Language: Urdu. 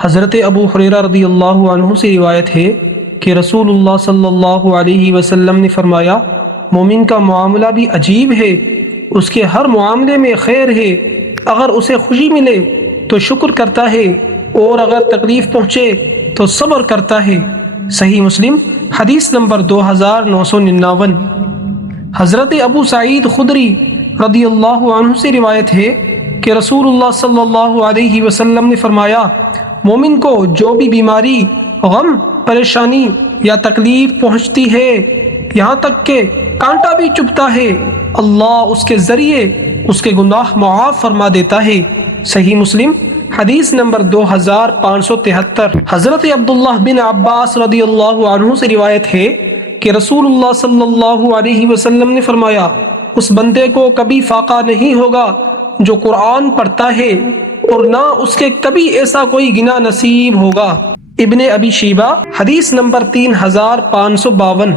حضرت ابو ہریرہ رضی اللہ عنہ سے روایت ہے کہ رسول اللہ صلی اللہ علیہ وسلم نے فرمایا، مومن کا معاملہ بھی عجیب ہے، اس کے ہر معاملے میں خیر ہے۔ اگر اسے خوشی ملے تو شکر کرتا ہے، اور اگر تکلیف پہنچے تو صبر کرتا ہے۔ صحیح مسلم حدیث نمبر 2999۔ حضرت ابو سعید خدری رضی اللہ عنہ سے روایت ہے کہ رسول اللہ صلی اللہ علیہ وسلم نے فرمایا، مومن کو جو بھی بیماری، غم، پریشانی یا تکلیف پہنچتی ہے، یہاں تک کہ کانٹا بھی چبھتا ہے، اللہ اس کے ذریعے اس کے گناہ معاف فرما دیتا ہے۔ صحیح مسلم حدیث نمبر 2573۔ حضرت عبداللہ بن عباس رضی اللہ عنہ سے روایت ہے کہ رسول اللہ صلی اللہ علیہ وسلم نے فرمایا، اس بندے کو کبھی فاقہ نہیں ہوگا جو قرآن پڑھتا ہے، اور نہ اس کے کبھی ایسا کوئی گناہ نصیب ہوگا۔ ابن ابی شیبہ حدیث نمبر 3552۔